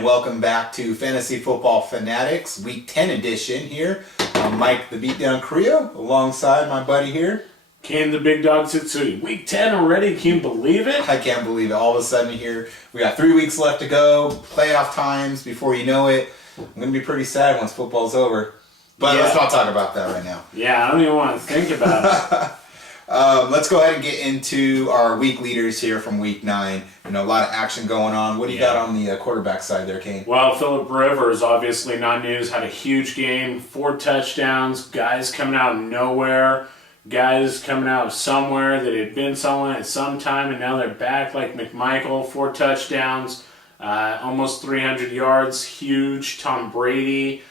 and welcome back to Fantasy Football Fanatics, Week 10 edition here. I'm Mike, the Beatdown Carrillo, alongside my buddy here. Caine, the big dog Tsutsui. Week 10 already? Can you believe it? I can't believe it. All of a sudden here, we got 3 weeks left to go, playoff times, before you know it. I'm going to be pretty sad once football's over. But let's not talk about that right now. Yeah, I don't even want to think about it. Let's go ahead and get into our week leaders here from Week 9. You know, a lot of action going on. What do you got on the quarterback side there, Caine? Well, Phillip Rivers, obviously not news, had a huge game, 4 touchdowns, guys coming out of nowhere, guys coming out of somewhere that had been somewhere at some time, and now they're back, like McMichael, 4 touchdowns, almost 300 yards, huge. Tom Brady,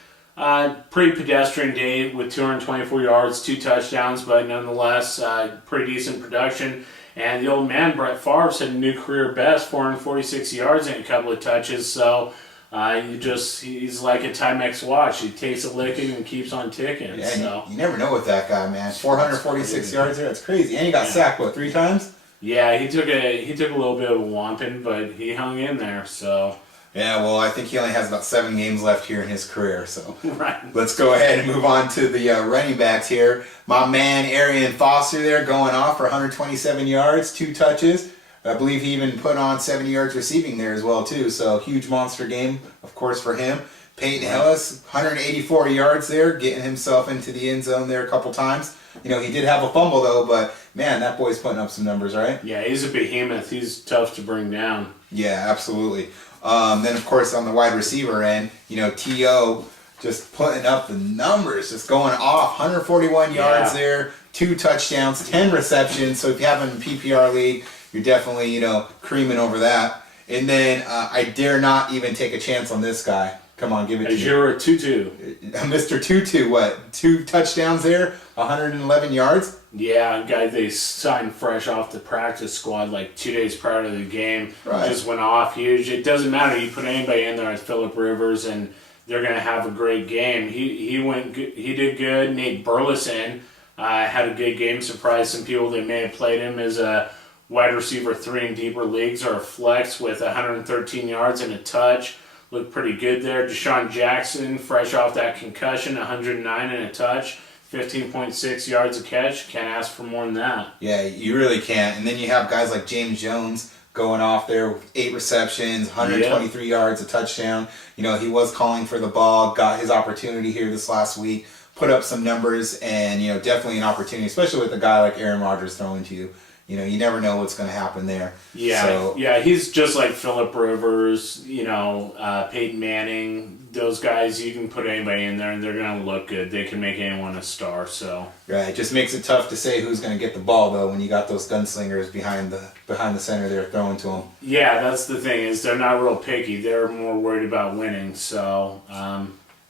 pretty pedestrian day with 224 yards, 2 touchdowns, but nonetheless, pretty decent production. And the old man, Brett Favre, had a new career best, 446 yards and a couple of touches. So he's like a Timex watch. He takes a licking and keeps on ticking. Yeah, so. you never know with that guy, man. 446 yards there, that's crazy. And he got sacked, what, 3 times? Yeah, he took a little bit of a whomping, but he hung in there. So. Yeah, well, I think he only has about 7 games left here in his career, so right. Let's go ahead and move on to the running backs here. My man, Arian Foster there, going off for 127 yards, 2 touches. I believe he even put on 70 yards receiving there as well, too, so huge monster game, of course, for him. Peyton Hillis, 184 yards there, getting himself into the end zone there a couple times. You know, he did have a fumble, though, but, man, that boy's putting up some numbers, right? Yeah, he's a behemoth. He's tough to bring down. Yeah, absolutely. Then, of course, on the wide receiver end, you know, T.O. just putting up the numbers, just going off. 141 yards there, 2 touchdowns, 10 receptions. So if you have him in PPR league, you're definitely, you know, creaming over that. And then I dare not even take a chance on this guy. Come on, give it to me. Ajura Tutu. Mr. Tutu, what? 2 touchdowns there, 111 yards? Yeah, a guy they signed fresh off the practice squad like 2 days prior to the game. Right. Just went off huge. It doesn't matter. You put anybody in there as Phillip Rivers, and they're going to have a great game. He did good. Nate Burleson had a good game. Surprised some people that may have played him as a wide receiver 3 in deeper leagues or a flex with 113 yards and a touch. Looked pretty good there. Deshaun Jackson, fresh off that concussion, 109 and a touch. 15.6 yards a catch. Can't ask for more than that. Yeah, you really can't. And then you have guys like James Jones going off there with 8 receptions, 123 yards, a touchdown. You know, he was calling for the ball, got his opportunity here this last week, put up some numbers, and, you know, definitely an opportunity, especially with a guy like Aaron Rodgers throwing to you. You know, you never know what's going to happen there. Yeah, yeah, he's just like Phillip Rivers, you know, Peyton Manning. Those guys, you can put anybody in there and they're going to look good. They can make anyone a star. So right, it just makes it tough to say who's going to get the ball though when you got those gunslingers behind the center there throwing to them. Yeah, that's the thing is they're not real picky. They're more worried about winning. So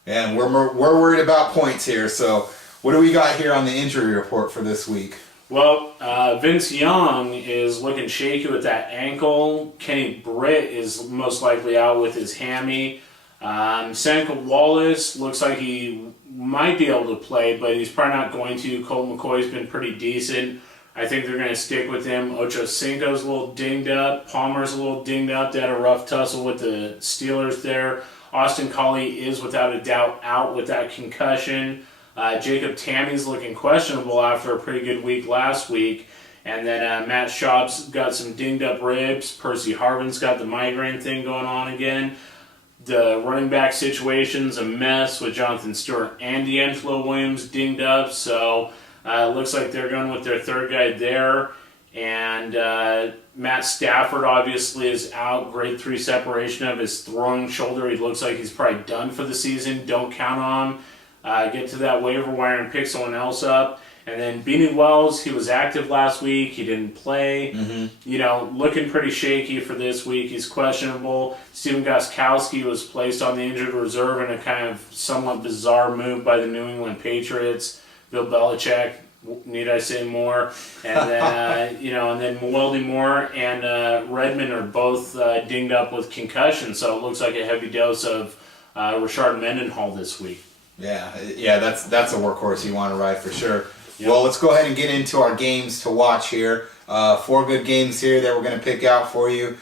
and we're worried about points here. So what do we got here on the injury report for this week? Well, Vince Young is looking shaky with that ankle. Kenny Britt is most likely out with his hammy. Seneca Wallace looks like he might be able to play, but he's probably not going to. Colt McCoy's been pretty decent. I think they're going to stick with him. Ocho Cinco's a little dinged up. Palmer's a little dinged up. They had a rough tussle with the Steelers there. Austin Collie is without a doubt out with that concussion. Jacob Tammy's looking questionable after a pretty good week last week. And then Matt Schaub's got some dinged up ribs. Percy Harvin's got the migraine thing going on again. The running back situation's a mess with Jonathan Stewart and D'Angelo Williams dinged up. So it looks like they're going with their third guy there. And Matt Stafford obviously is out. Grade 3 separation of his throwing shoulder. He looks like he's probably done for the season. Don't count on him. Get to that waiver wire and pick someone else up. And then Beanie Wells, he was active last week. He didn't play. You know, looking pretty shaky for this week. He's questionable. Steven Gostkowski was placed on the injured reserve in a kind of somewhat bizarre move by the New England Patriots. Bill Belichick, need I say more? And then, you know, and then Weldy Moore and Redmond are both dinged up with concussion. So it looks like a heavy dose of Rashard Mendenhall this week. Yeah, that's a workhorse you want to ride for sure. Yep. Well, let's go ahead and get into our games to watch here. 4 good games here that we're going to pick out for you.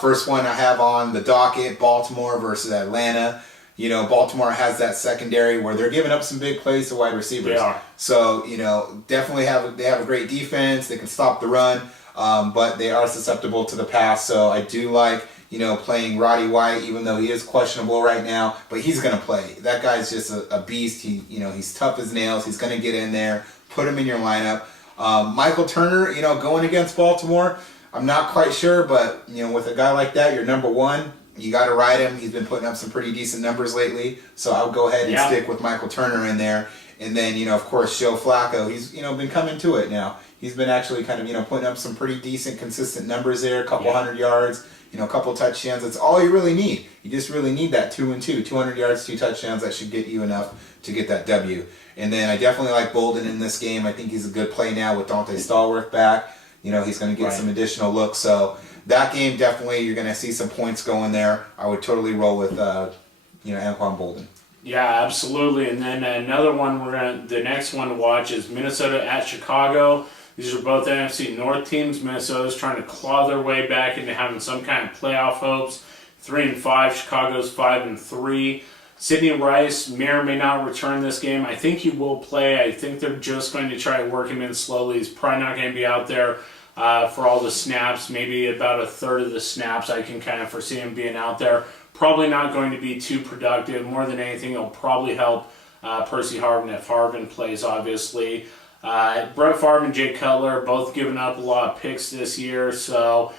First one I have on the docket, Baltimore versus Atlanta. You know, Baltimore has that secondary where they're giving up some big plays to wide receivers. They are. So, you know, definitely they have a great defense. They can stop the run, but they are susceptible to the pass. So I do like, you know, playing Roddy White, even though he is questionable right now, but he's going to play. That guy's just a beast. He's tough as nails. He's going to get in there, put him in your lineup. Michael Turner, you know, going against Baltimore, I'm not quite sure, but, you know, with a guy like that, you're number one. You got to ride him. He's been putting up some pretty decent numbers lately. So I'll go ahead and stick with Michael Turner in there. And then, you know, of course, Joe Flacco. He's, you know, been coming to it now. He's been actually kind of, you know, putting up some pretty decent, consistent numbers there. A couple hundred yards, you know, a couple touchdowns. That's all you really need. You just really need that 2 and 2. 200 yards, 2 touchdowns. That should get you enough to get that W. And then I definitely like Bolden in this game. I think he's a good play now with Dante Stallworth back. You know, he's going to get some additional looks. So that game, definitely, you're going to see some points going there. I would totally roll with, you know, Anquan Bolden. Yeah, absolutely. And then another one the next one to watch is Minnesota at Chicago. These are both NFC North teams. Minnesota's trying to claw their way back into having some kind of playoff hopes. 3-5. Chicago's 5-3. Sidney Rice may or may not return this game. I think he will play. I think they're just going to try to work him in slowly. He's probably not going to be out there for all the snaps. Maybe about a third of the snaps I can kind of foresee him being out there. Probably not going to be too productive. More than anything, it'll probably help Percy Harvin if Harvin plays, obviously. Brett Favre and Jay Cutler both giving up a lot of picks this year, so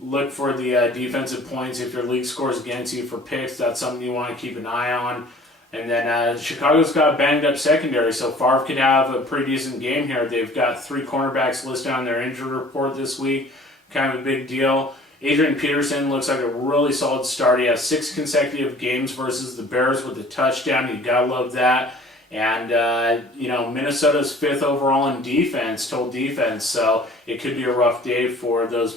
look for the defensive points. If your league scores against you for picks, that's something you want to keep an eye on. And then Chicago's got a banged up secondary, so Favre could have a pretty decent game here. They've got 3 cornerbacks listed on their injury report this week. Kind of a big deal. Adrian Peterson looks like a really solid start. He has 6 consecutive games versus the Bears with a touchdown. You gotta love that. And, you know, Minnesota's 5th overall in defense, total defense, so it could be a rough day for those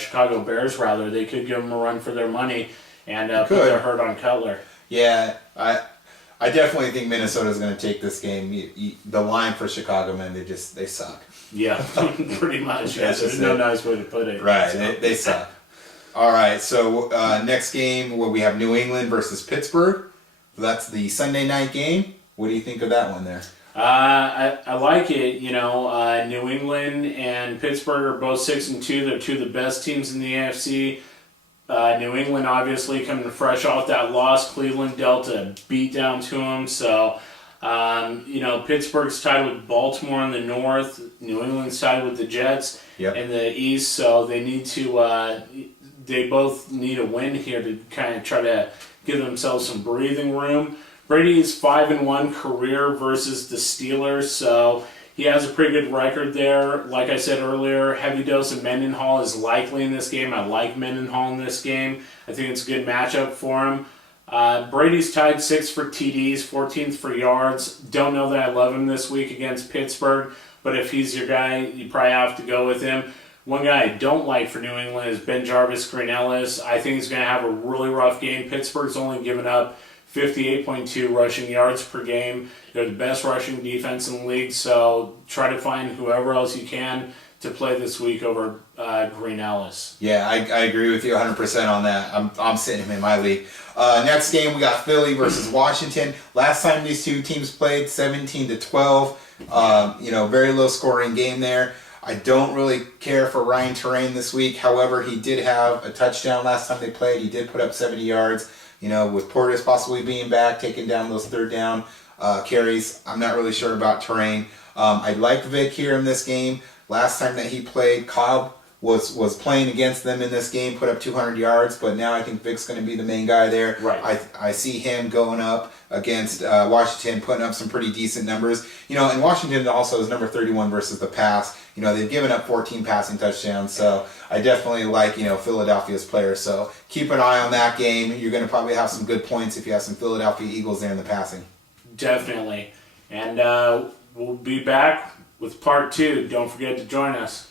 Chicago Bears, rather. They could give them a run for their money and put their hurt on Cutler. Yeah, I definitely think Minnesota's going to take this game. The line for Chicago, man, they suck. Yeah, pretty much. Yeah, there's no nice way to put it. Right, so. They suck. All right, so next game where we have New England versus Pittsburgh. That's the Sunday night game. What do you think of that one there? I like it. You know, New England and Pittsburgh are both 6-2. They're 2 of the best teams in the AFC. New England obviously coming fresh off that loss. Cleveland dealt a beatdown to them. So, you know, Pittsburgh's tied with Baltimore in the north. New England's tied with the Jets in the east. So they need to. They both need a win here to kind of try to give themselves some breathing room. Brady's 5-1 career versus the Steelers, so he has a pretty good record there. Like I said earlier, heavy dose of Mendenhall is likely in this game. I like Mendenhall in this game. I think it's a good matchup for him. Brady's tied 6th for TDs, 14th for yards. Don't know that I love him this week against Pittsburgh, but if he's your guy, you probably have to go with him. One guy I don't like for New England is Ben Jarvis Green Ellis. I think he's going to have a really rough game. Pittsburgh's only given up 58.2 rushing yards per game. They're the best rushing defense in the league, so try to find whoever else you can to play this week over Green Ellis. Yeah, I agree with you 100% on that. I'm sitting him in my league. Next game, we got Philly versus Washington. Last time these two teams played, 17-12. You know, very low scoring game there. I don't really care for Ryan Terrain this week. However, he did have a touchdown last time they played. He did put up 70 yards. You know, with Portis possibly being back, taking down those 3rd down carries. I'm not really sure about Terrain. I like Vic here in this game. Last time that he played, Cobb was playing against them in this game, put up 200 yards, but now I think Vic's going to be the main guy there. Right. I see him going up against Washington, putting up some pretty decent numbers. You know, and Washington also is number 31 versus the pass. You know, they've given up 14 passing touchdowns, so I definitely like, you know, Philadelphia's players. So keep an eye on that game. You're going to probably have some good points if you have some Philadelphia Eagles there in the passing. Definitely. And we'll be back with part 2. Don't forget to join us.